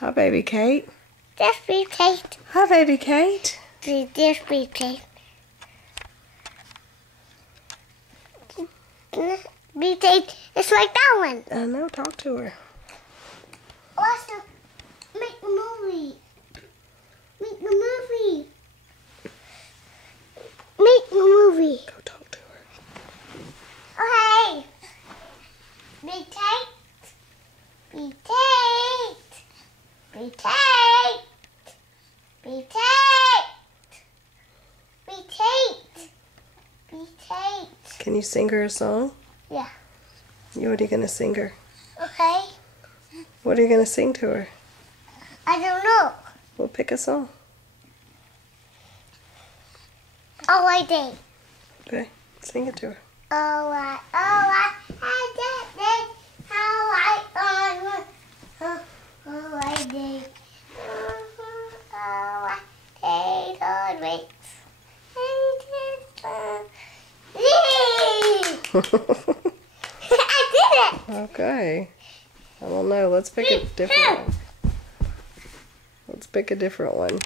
Hi, baby Kate. This be Kate. Hi, baby Kate. This be Kate. Be Kate. It's like that one. I know. Talk to her. Also, make a movie. Make a movie. Make a movie. Go talk to her. Okay. Be Kate. Be Kate. Be Kate. Be Kate. Be Kate. Be Kate. Can you sing her a song? Yeah. What are you going to sing her? Okay. What are you going to sing to her? I don't know. We'll pick a song. All I did. Okay. Sing it to her. I did it. All I did. I did it. Okay. I don't know. Let's pick a different one. Let's pick a different one.